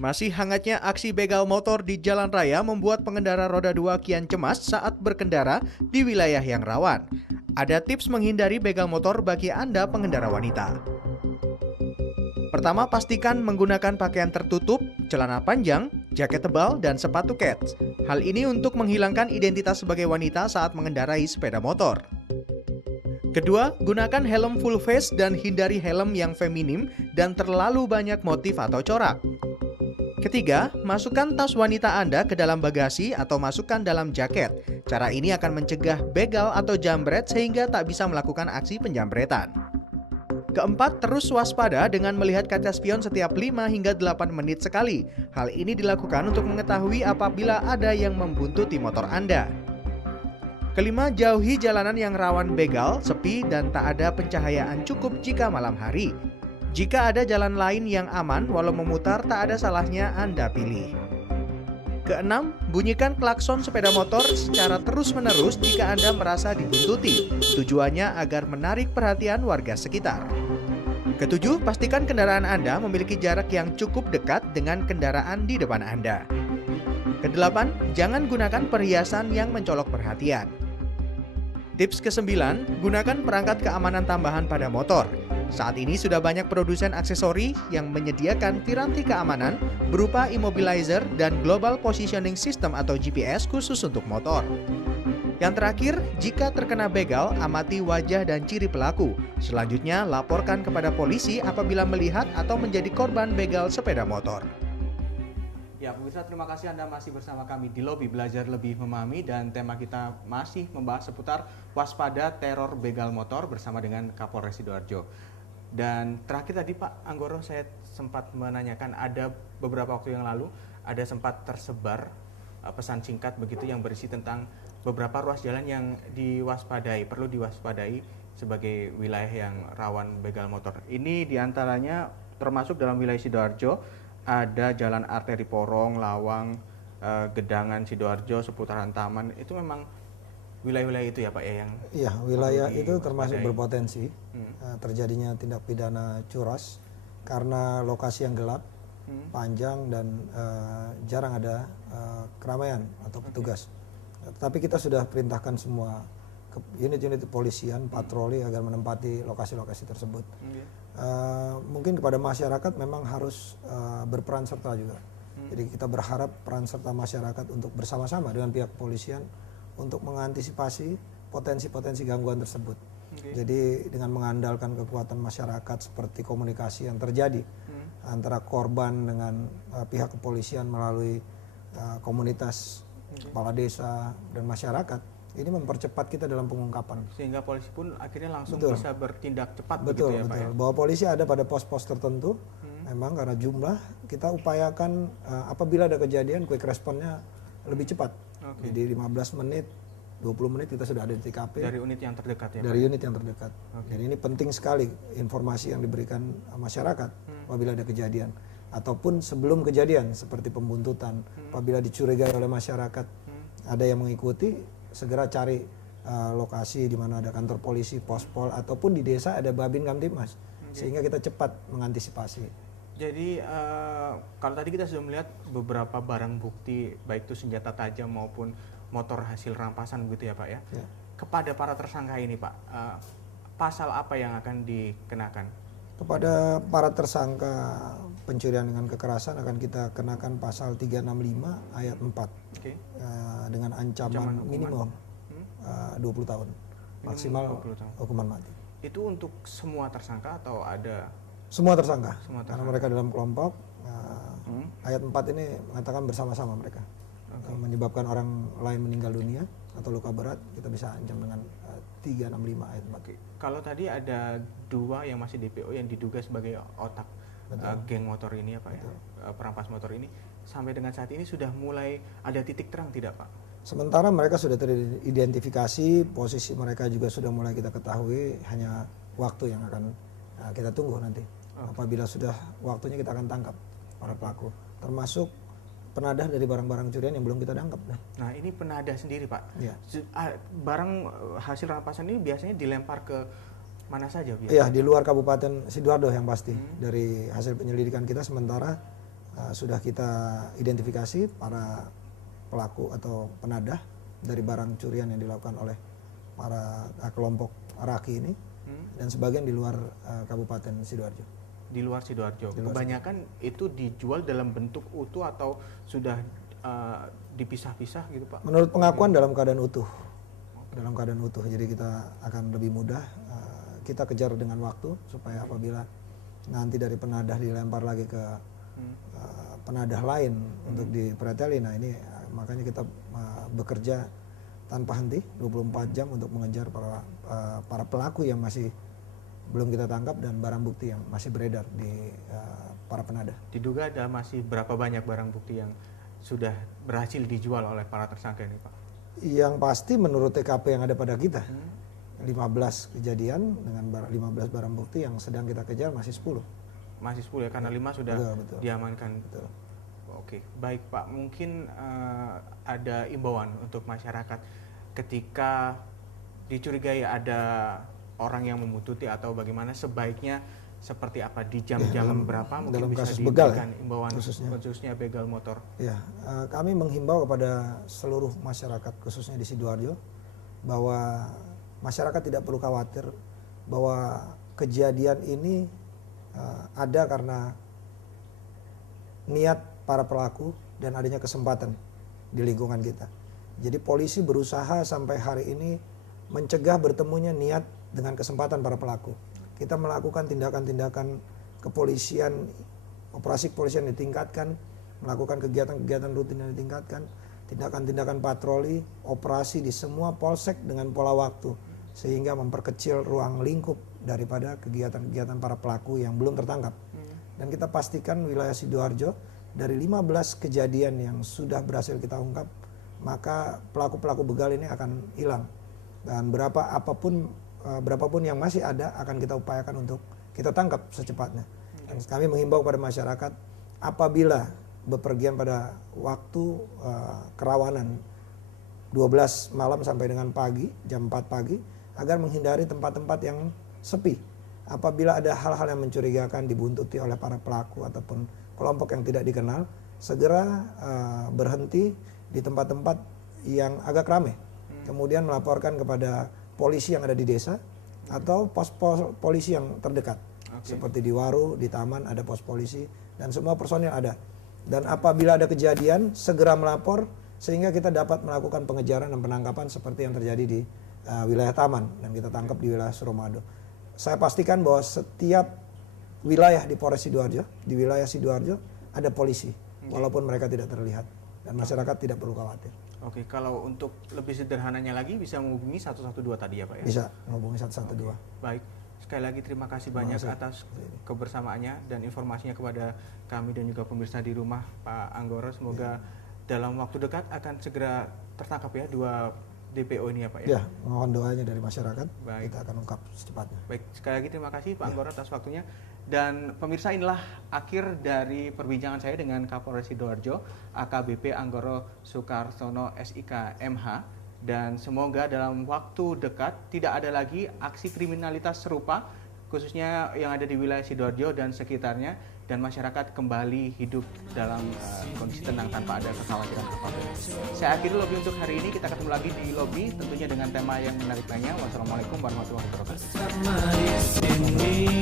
Masih hangatnya aksi begal motor di jalan raya membuat pengendara roda 2 kian cemas saat berkendara di wilayah yang rawan. Ada tips menghindari begal motor bagi Anda pengendara wanita. Pertama, pastikan menggunakan pakaian tertutup, celana panjang, jaket tebal, dan sepatu kets. Hal ini untuk menghilangkan identitas sebagai wanita saat mengendarai sepeda motor. Kedua, gunakan helm full face dan hindari helm yang feminim dan terlalu banyak motif atau corak. Ketiga, masukkan tas wanita Anda ke dalam bagasi atau masukkan dalam jaket. Cara ini akan mencegah begal atau jambret sehingga tak bisa melakukan aksi penjambretan. Keempat, terus waspada dengan melihat kaca spion setiap 5 hingga 8 menit sekali. Hal ini dilakukan untuk mengetahui apabila ada yang membuntuti motor Anda. Kelima, jauhi jalanan yang rawan begal, sepi, dan tak ada pencahayaan cukup jika malam hari. Jika ada jalan lain yang aman, walau memutar tak ada salahnya Anda pilih. Keenam, bunyikan klakson sepeda motor secara terus-menerus jika Anda merasa dibuntuti. Tujuannya agar menarik perhatian warga sekitar. Ketujuh, pastikan kendaraan Anda memiliki jarak yang cukup dekat dengan kendaraan di depan Anda. Kedelapan, jangan gunakan perhiasan yang mencolok perhatian. Tips ke-9, gunakan perangkat keamanan tambahan pada motor. Saat ini sudah banyak produsen aksesori yang menyediakan piranti keamanan berupa immobilizer dan Global Positioning System atau GPS khusus untuk motor. Yang terakhir, jika terkena begal, amati wajah dan ciri pelaku. Selanjutnya, laporkan kepada polisi apabila melihat atau menjadi korban begal sepeda motor. Ya, pemirsa, terima kasih Anda masih bersama kami di Lobi Belajar Lebih Memahami, dan tema kita masih membahas seputar waspada teror begal motor bersama dengan Kapolres Sidoarjo. Dan terakhir tadi Pak Anggoro, saya sempat menanyakan, ada beberapa waktu yang lalu ada sempat tersebar pesan singkat begitu yang berisi tentang beberapa ruas jalan yang perlu diwaspadai sebagai wilayah yang rawan begal motor. Ini diantaranya termasuk dalam wilayah Sidoarjo, ada jalan arteri Porong, Lawang, Gedangan, Sidoarjo, seputaran Taman. Itu memang wilayah-wilayah itu ya Pak ya yang... Iya, wilayah itu termasuk berpotensi terjadinya tindak pidana curas karena lokasi yang gelap, panjang, dan jarang ada keramaian atau petugas. Tapi kita sudah perintahkan semua unit-unit kepolisian patroli agar menempati lokasi-lokasi tersebut. Mungkin kepada masyarakat memang harus berperan serta juga. Jadi kita berharap peran serta masyarakat untuk bersama-sama dengan pihak kepolisian untuk mengantisipasi potensi-potensi gangguan tersebut. Jadi dengan mengandalkan kekuatan masyarakat seperti komunikasi yang terjadi antara korban dengan pihak kepolisian melalui komunitas kepala desa dan masyarakat, ini mempercepat kita dalam pengungkapan. Sehingga polisi pun akhirnya langsung bisa bertindak cepat. Betul, begitu ya betul. Pak ya? Bahwa polisi ada pada pos-pos tertentu, memang karena jumlah, kita upayakan apabila ada kejadian, quick responnya lebih cepat. Jadi 15 menit, 20 menit kita sudah ada di TKP. Dari unit yang terdekat ya Dari Pak? unit yang terdekat. Dan ini penting sekali informasi yang diberikan masyarakat apabila ada kejadian. Ataupun sebelum kejadian seperti pembuntutan, apabila dicurigai oleh masyarakat ada yang mengikuti, segera cari lokasi di mana ada kantor polisi, pospol, ataupun di desa ada Babin Kamtibmas, sehingga kita cepat mengantisipasi. Jadi kalau tadi kita sudah melihat beberapa barang bukti, baik itu senjata tajam maupun motor hasil rampasan begitu ya Pak ya. Kepada para tersangka ini Pak, pasal apa yang akan dikenakan? Kepada para tersangka pencurian dengan kekerasan akan kita kenakan pasal 365 ayat 4 dengan ancaman minimum 20 tahun, maksimal 20 tahun. hukuman mati. Itu untuk semua tersangka atau ada? Semua tersangka, Semua karena tersangka. mereka dalam kelompok. Ayat 4 ini mengatakan bersama-sama mereka. Menyebabkan orang lain meninggal dunia atau luka berat, kita bisa ancam dengan 365 ayat 4. Kalau tadi ada 2 yang masih DPO yang diduga sebagai otak geng motor ini ya Pak ya, perampas motor ini, sampai dengan saat ini sudah mulai ada titik terang tidak Pak? Sementara mereka sudah teridentifikasi, posisi mereka juga sudah mulai kita ketahui, hanya waktu yang akan kita tunggu nanti. Apabila sudah waktunya kita akan tangkap para pelaku, termasuk penadah dari barang-barang curian yang belum kita tangkap. Nah ini penadah sendiri Pak, Ya. Barang hasil rampasan ini biasanya dilempar ke mana saja biasanya? Iya, di luar Kabupaten Sidoarjo yang pasti. Dari hasil penyelidikan kita sementara sudah kita identifikasi para pelaku atau penadah dari barang curian yang dilakukan oleh para kelompok Raki ini, dan sebagian di luar Kabupaten Sidoarjo. Di luar Sidoarjo. Kebanyakan itu dijual dalam bentuk utuh atau sudah dipisah-pisah gitu Pak? Menurut pengakuan dalam keadaan utuh. Dalam keadaan utuh, jadi kita akan lebih mudah, kita kejar dengan waktu supaya apabila nanti dari penadah dilempar lagi ke penadah lain untuk dipreteli. Nah ini makanya kita bekerja tanpa henti 24 jam untuk mengejar para pelaku yang masih belum kita tangkap dan barang bukti yang masih beredar di para penadah. Diduga ada masih berapa banyak barang bukti yang sudah berhasil dijual oleh para tersangka ini Pak? Yang pasti menurut TKP yang ada pada kita 15 kejadian dengan 15 barang bukti yang sedang kita kejar masih 10. Masih 10 ya, karena 5 sudah betul. diamankan. Betul. Oke, baik Pak. Mungkin ada imbauan untuk masyarakat ketika dicurigai ada orang yang membutuhkan atau bagaimana, sebaiknya seperti apa, di jam-jam berapa mungkin dalam bisa kasus begal, diberikan imbauan khususnya begal motor. Ya, kami menghimbau kepada seluruh masyarakat khususnya di Sidoarjo bahwa masyarakat tidak perlu khawatir bahwa kejadian ini ada karena niat para pelaku dan adanya kesempatan di lingkungan kita. Jadi polisi berusaha sampai hari ini mencegah bertemunya niat dengan kesempatan para pelaku. Kita melakukan tindakan-tindakan kepolisian, operasi kepolisian ditingkatkan, melakukan kegiatan-kegiatan rutin yang ditingkatkan, tindakan-tindakan patroli, operasi di semua polsek dengan pola waktu, sehingga memperkecil ruang lingkup daripada kegiatan-kegiatan para pelaku yang belum tertangkap. Dan kita pastikan wilayah Sidoarjo dari 15 kejadian yang sudah berhasil kita ungkap, maka pelaku-pelaku begal ini akan hilang. Dan berapapun yang masih ada akan kita upayakan untuk kita tangkap secepatnya. Dan kami menghimbau kepada masyarakat apabila bepergian pada waktu kerawanan 12 malam sampai dengan pagi, jam 4 pagi, agar menghindari tempat-tempat yang sepi. Apabila ada hal-hal yang mencurigakan dibuntuti oleh para pelaku ataupun kelompok yang tidak dikenal, segera berhenti di tempat-tempat yang agak ramai. Kemudian melaporkan kepada polisi yang ada di desa atau pos-pos polisi yang terdekat. Seperti di Waru, di Taman ada pos polisi dan semua personil ada. Dan apabila ada kejadian segera melapor sehingga kita dapat melakukan pengejaran dan penangkapan seperti yang terjadi di wilayah Taman dan kita tangkap di wilayah Suramadu. Saya pastikan bahwa setiap wilayah di Polres Sidoarjo, di wilayah Sidoarjo ada polisi walaupun mereka tidak terlihat dan masyarakat tidak perlu khawatir. Oke, kalau untuk lebih sederhananya lagi bisa menghubungi 112 tadi ya Pak ya? Bisa menghubungi 112. Baik, sekali lagi terima kasih banyak atas kebersamaannya dan informasinya kepada kami dan juga pemirsa di rumah Pak Anggoro. Semoga dalam waktu dekat akan segera tertangkap ya 2 DPO ini ya Pak ya? Ya, mohon doanya dari masyarakat. Baik. Kita akan ungkap secepatnya. Baik, sekali lagi terima kasih Pak Anggoro atas waktunya. Dan pemirsa, inilah akhir dari perbincangan saya dengan Kapolres Sidoarjo, AKBP Anggoro Soekarsono SIK MH. Dan semoga dalam waktu dekat tidak ada lagi aksi kriminalitas serupa, khususnya yang ada di wilayah Sidoarjo dan sekitarnya, dan masyarakat kembali hidup dalam kondisi tenang tanpa ada kekhawatiran apapun. Saya akhiri lobby untuk hari ini. Kita ketemu lagi di lobby tentunya dengan tema yang menarik lainnya. Wassalamualaikum warahmatullahi wabarakatuh.